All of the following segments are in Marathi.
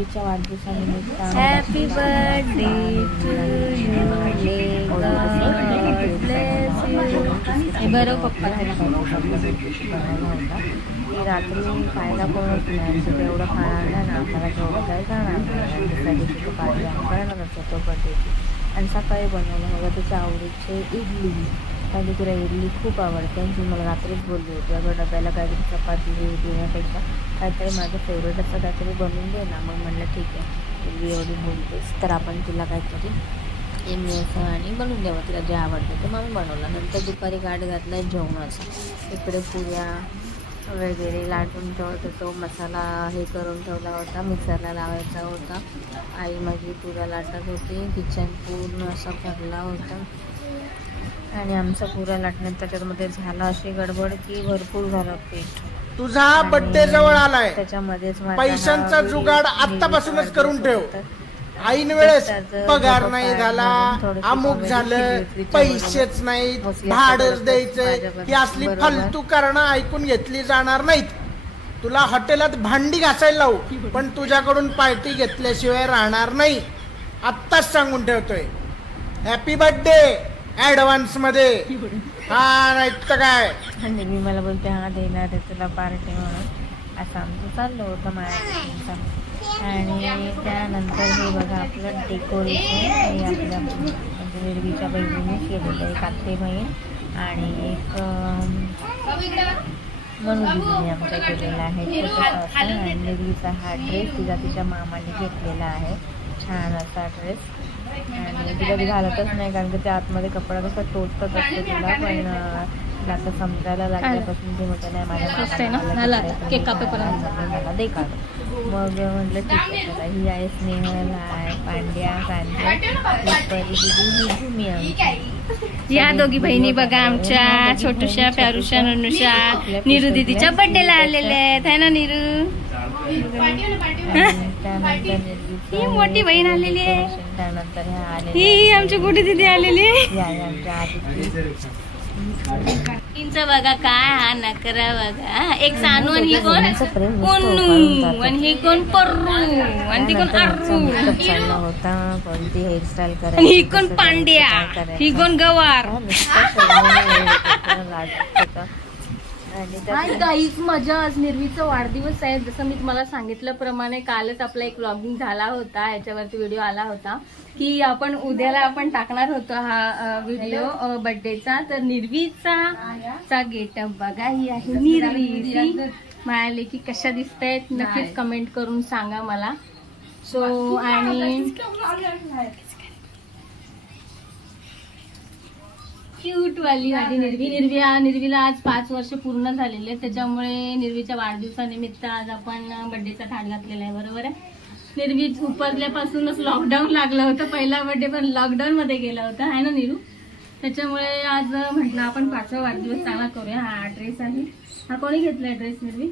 निर्वीच्या वाढदिवसानिमित्त हॅपी बर्थडे टू यू, हे बरं पप्पा रात्री खायला कोणच नाही, तेवढं खाणार नाही ना आम्हाला, तेवढं काय करणार दुसऱ्या दिवशी तो पार्टी करायला नसतो तो बर्थडेची. आणि सकाळी बनवलं होतं त्याच्या आवडीचे इडली, कारण तिला इडली खूप आवडते आणि ती मला रात्रीच बोलली होती अगं डब्याला काहीतरी चपाती देण्यापेक्षा काहीतरी माझं फेवरेट असं काहीतरी बनवून दे ना. मग म्हटलं ठीक आहे, इडली एवढी बोलतेस तर आपण तिला काहीतरी असं आणि बनवून द्यावं तिला जे आवडते ते मग बनवलं. नंतर दुपारी गाठ घातला जेवणाचा, इकडे पुऱ्या वगैरे लाटून ठेवत होतो, मसाला हे करून ठेवला होता, मिक्सरला लावायचा होता. आई माझी पुऱ्या लाटत होती, किचन पूर्ण असा भरला होता आणि आमचा पुऱ्या लाटण्यात त्याच्यामध्ये झाला अशी गडबड की भरपूर झालं पीठ. तुझा बर्थडे जवळ आलाय, त्याच्यामध्येच पैशांचा जुगाड आत्तापासूनच करून ठेव. ऐन वेळेस पगार नाही झाला, अमुक झालं, पैसेच नाहीत, भाडंच द्यायचं, ही असली फालतू कारणं ऐकून घेतली जाणार नाहीत. तुला हॉटेलात भांडी घासायला लावू, पण तुझ्याकडून पार्टी घेतल्याशिवाय राहणार नाही, आत्ताच सांगून ठेवतोय. हॅपी बर्थडे ऍडव्हान्स मध्ये. हा नाही तर काय, मी मला बोलते हा देणार आहे तुला पार्टी म्हणून, असं आमचं चाललं होतं माझ्या. आणि त्यानंतर हे बघा आपलं डेकोरेशन हे आपल्या म्हणजे निर्वीच्या बहिणीने केलेलं आहे, काते बहीण आणि एक मनोजीने आमच्या केलेला आहे छोटासा. आणि निर्वीचा हा ड्रेस तिचा तिच्या मामाने घेतलेला आहे, छान असा ड्रेस. आणि तिला ती घालतच नाही कारण की त्या आतमध्ये कपडा कसा टोचतच असतो तिला, पण आता समजायला लागल्यापासून ती म्हटलं नाही माझ्या मला दे काढ. मग म्हटलं ठीक आहे चला. ही आहे स्नेहल, आहे पांड्या, या दोघी बहिणी बघा आमच्या छोटूशा प्यारुषा ननुषा नीरू दीदीच्या बर्थडेला आलेल्या आहेत, है ना नीरू? ही मोठी बहीण आलेली आहे, त्यानंतर ही आमची मोठी दीदी आलेली आहे. हिंचं बघा काय हा नकरा बघा, एक सानू आणि ही कोण उन्नू आणि ही कोण पर्रू आणि ती कोण अर्रू आणि ही कोण पांड्या, ही कोण गवार. आणि काहीच मजा, आज निर्वीचा वाढदिवस आहे. जसं मी तुम्हाला सांगितल्याप्रमाणे कालच आपला एक व्लॉगिंग झाला होता, याच्यावरती व्हिडिओ आला होता की आपण उद्याला आपण टाकणार होतो हा व्हिडिओ बर्थडेचा. तर निर्वीचा गेटअप बघा, ही आहे निर्वी. म्हणाले की कशा दिसत आहेत नक्कीच कमेंट करून सांगा मला. सो आणि क्यूट वाली माझी निर्वीला आज 5 वर्ष पूर्ण झालेले, त्याच्यामुळे निर्वीच्या वाढदिवसानिमित्त आज आपण बर्थडेचा थाट घातलेला आहे. बरोबर आहे, निर्वी उपरल्यापासूनच लॉकडाऊन लागलं होतं, पहिला बर्थडे पण लॉकडाऊन मध्ये गेला होता, आहे ना नीरू? त्याच्यामुळे आज म्हटलं आपण 5वा वाढदिवस चांगला करूया. हा ड्रेस आहे, हा कोणी घेतलाय ड्रेस? निर्वी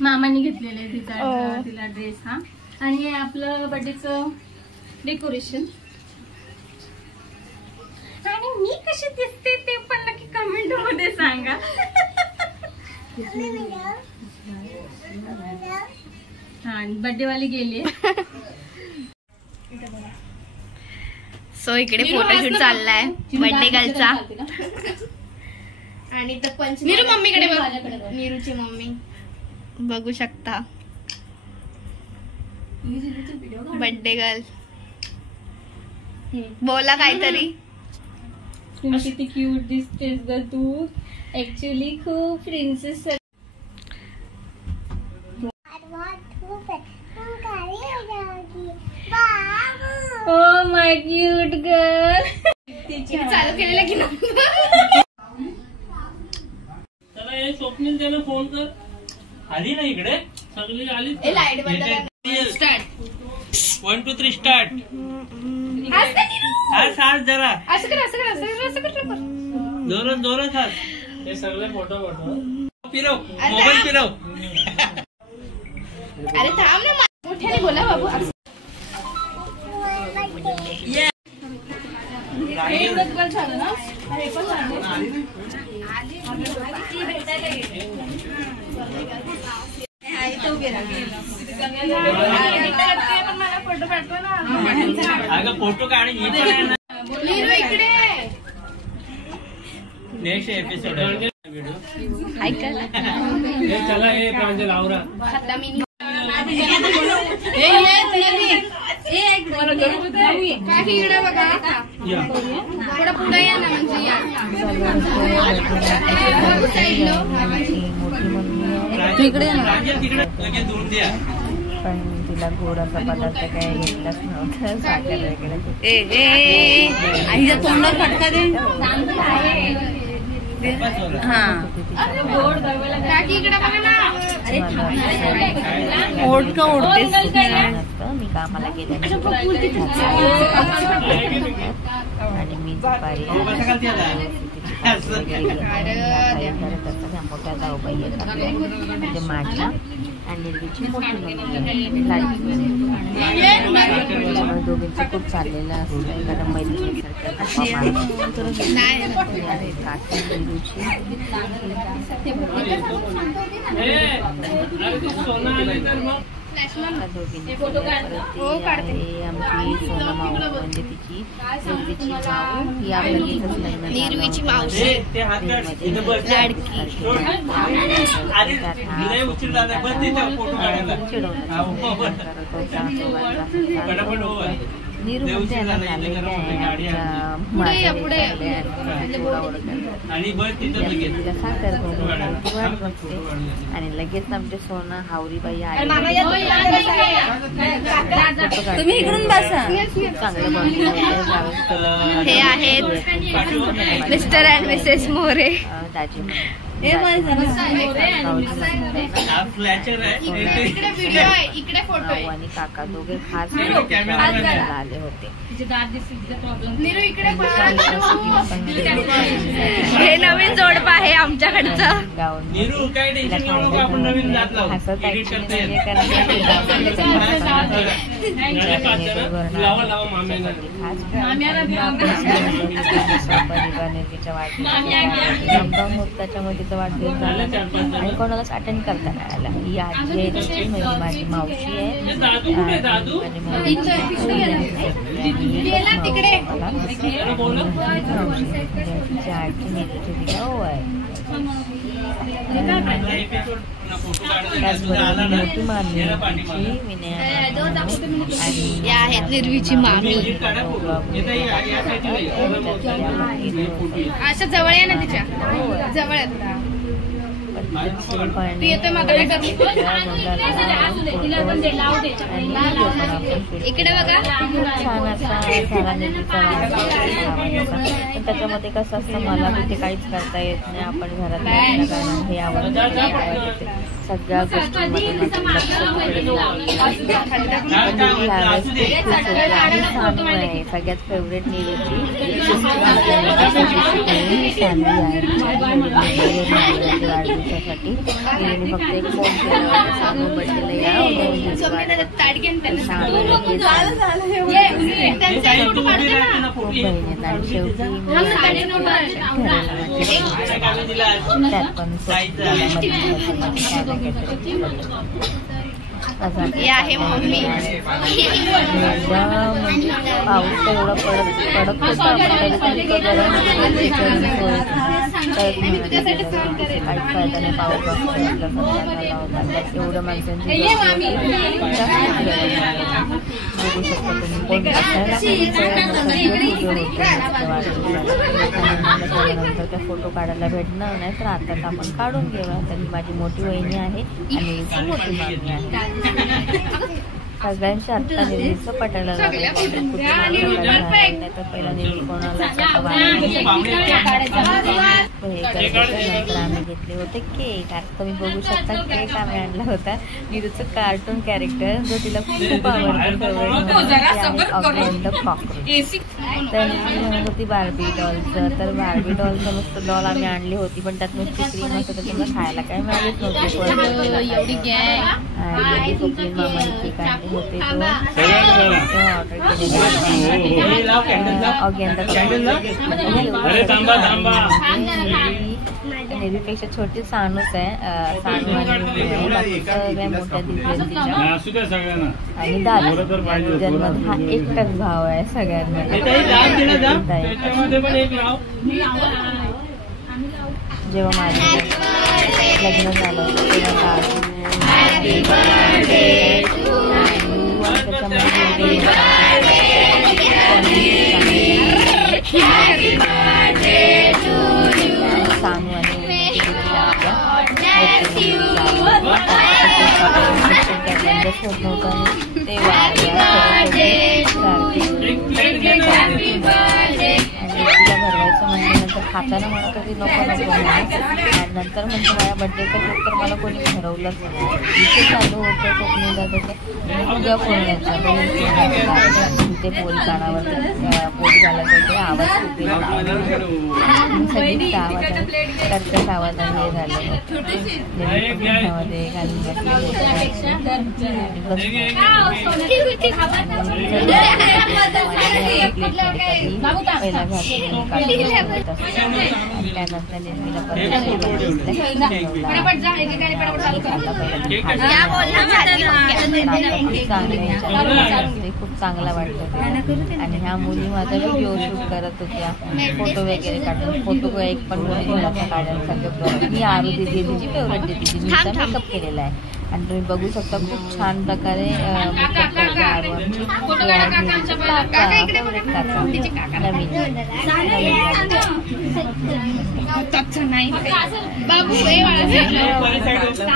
मामांनी घेतलेला आहे तिला ड्रेस हा. आणि हे आपलं बर्थडेचं डेकोरेशन. आणि मी कशी दिसते ते पण नक्की कमेंट मध्ये सांगा. हा बर्थडे वाली गेली. सो इकडे फोटोशूट चाललाय बर्थडे गर्लचा. आणि नीरू मम्मीकडे बघ, नीरूची मम्मी बघू शकता, बर्थडे गर्ल. बोला काहीतरी. किती क्यूट दिसतेस ग तू, ऍक्च्युली खूप princess. Oh my cute girl. चालू केलेला की स्वप्नील त्याला फोन कर. आली ना इकडे सगळी आली. लाईट बंद स्टार्ट. 1 2 3 स्टार्ट. आज जरा असं कर जोरात हात. हे सगळे फोटो फिरव, मोबाईल फिरव. अरे थांब ना, मोठ्याने बोला बाबू. झालं ना, हे पण उभे राहा. फोटो पाठवा ना. अगं फोटो काढ नीरू इकडे. नेक्स्ट एपिसोड चला हे प्रांजल आवरा. आता मी काही इकडे बघा. थोडं पुढे या ना म्हणजे या. पण तिला गोड असा पदार्थ काही घेतलाच नव्हतं. साखर वगैरे आईच्या तोंडावर फटका दे. हा इकडे बघा ना. ओढ का ओढतेस मी कामाला गेले आणि मी दुपारी मोठ्या जाऊबाई येतात म्हणजे माझ्या आणि निर्वीची मोठी दोघींचं खूप चाललेलं असतं कारण मैत्रिणीसारखं आमची सोना माऊ म्हणजे तिची निर्वीची माऊ ही आपल्या निर्वीची मावशी नीरू साखर आणि लगेच आमचे सोना हावरीबाई आली. तुम्ही इकडून बसा. चांगलं बनवलं. हे आहेत मिस्टर अँड मिसेस मोरे. दाजी इकडे फोटो आणि काका दोघे खास आले होते. नीरू इकडे. हे नवीन जोडपं आहे आमच्याकडचं. हसत त्याच्यामध्ये वाढदिवस झाला आणि कोणालाच अटेंड करता नाही आला. ही आजी आहे म्हणजे माझी मावशी आहे तिची आजी मेलीची तिला ओ आहे. त्याचबरोबर मोठी मामी या आहेत निर्वीची मामी. अशा जवळ आहे ना तिच्या जवळ इकडे बघा. छान असा त्याच्यामध्ये कसं असतं मला तिथे काहीच करता येत नाही. आपण घरात कारण हे आवडतं सगळ्या गोष्टींमध्ये सगळ्यात फेवरेट नीरूची वाढदिवसासाठी तिने फक्त एक फोन केला बर्थडेला आणि शेवटी त्यात पण आहे मम्मी. पाऊस एवढा कडक होता काहीच फायदा नाही. पाऊस होता त्यात एवढं माणसांची बघू शकता तुम्ही कोण नंतर त्या फोटो काढायला भेटणार नाही तर आताच आपण काढून घेऊया. तर माझी मोठी वहिनी आहे आणि मोठी मामी आहे. सगळ्यांच्या आत्ता निर्वीचं पटायला लागलं नाही तर पहिला निर्वी कोणाला नंतर आम्ही घेतले होते केक. आता तुम्ही बघू शकता केक आम्ही आणला होता नीरूचं कार्टून कॅरेक्टर जो तिला खूप आवडतं कॉकरोच. तर म्हणत होती बार्बी डॉलचं. तर बार्बी डॉलचं नुसतं डॉल आम्ही आणली होती पण त्यात नुसती क्रीम असं तर तुम्हाला खायला काय मिळालीच नव्हती. आणि स्वप्नील मामाने केक आणले होते सगळ्यांनी अरे थांबा थांबा. नेहमीपेक्षा छोटी सानूच आहे. सानू आणि बाकी सगळ्या मोठ्या दिदी आहेत तिच्या. असू द्या सगळ्यांना. आणि दादा जन्मात हा एकटाच भाव आहे सगळ्यांमध्ये. त्याच्यामध्ये पण एक लाव. जेव्हा माझं लग्न झालं तेव्हा सानू आणि बंदच होत नव्हतं ते तिला भरवायचं म्हटल्यानंतर खाताना म्हणत होती नको नको आणि नंतर म्हणजे माझ्या बड्डेचं केक तर मला कोणी भरवलंच नाही. इथे चालू होतं स्वप्नील दादाचं उद्या फोन यायचा ते पोळी कानावर पोळी घालत होते आवाज खूप सगळीच आवाजाने करताच आवाजाने हे झालं मध्ये घालून पहिला त्यानंतर निर्मीला खूप चांगला वाटत. आणि ह्या मुली माझा व्हिडिओ शूट करत होत्या, फोटो वगैरे काढून. फोटो एक पण कोणी मुलाचा काढण्यासारखं. मी आरू दीदीची फेवरेट दीदी मीचा मेकअप केलेला आहे आणि तुम्ही बघू शकता खूप छान प्रकारे मेकअप करते आरू आमची. फेवरेट काका नवीन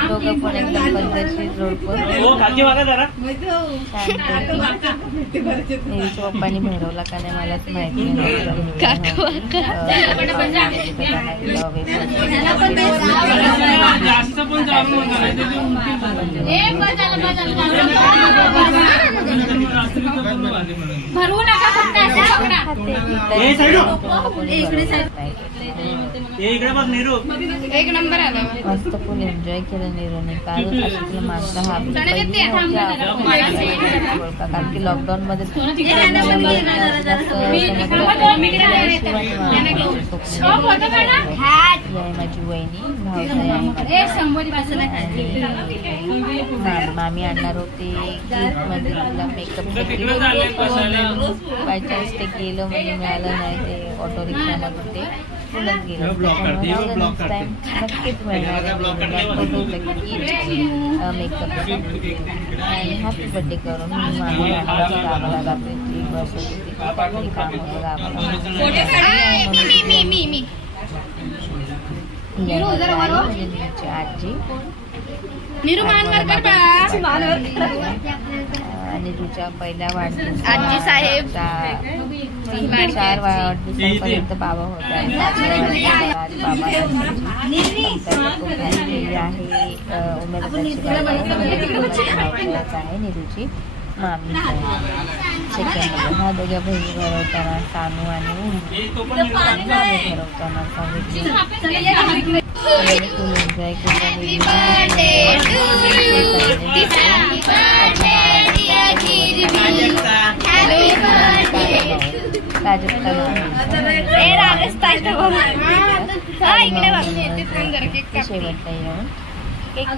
दोघं पण एकदम पद्धतशीर जोडपं. नेहमीच्या पप्पांनी भरवला का नाही मलाच माहिती नाही. एक नंबर आला. मस्त फुल एन्जॉय केलं नीरूने. कारण असं माणसं हा कारण की लॉकडाऊन मध्ये माझी वहिनी मामी आणणार होते मध्ये तिला मेकअप बाय चान्स ते गेलं म्हणजे मिळालं नाही. ते ऑटो रिक्षामध्ये ते फुलच गेलं. नेक्स्ट टाइम नक्कीच मिळणार मेकअप आणि हॅपी बर्थडे करून मामी गावाला जाते. 3 वर्ष होती काम होतं गावाला. आजी निरूच्या पहिल्या आजी साहेब 3-4 वाढदिवसापर्यंत बाबा होता. बाबा आहे उमेदवाराची आहे निरूची मामी. सेकंड ह्या दोघ्या बहिणी भरवताना सानू आणि मामी भरवताना सांगितलं फुल एन्जॉय शेवटला येऊन केक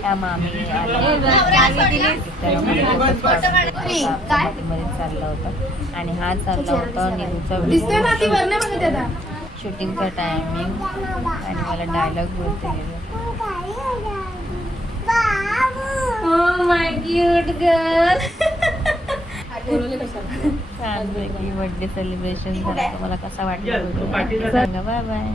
त्या मामी चालला होता आणि हा चालला होता निरूचा शूटिंगचा टायमिंग आणि मला डायलॉग बोलते गेलं. छान बर्थडे सेलिब्रेशन झालं. तुम्हाला कसा वाटलं सांगा. Bye bye.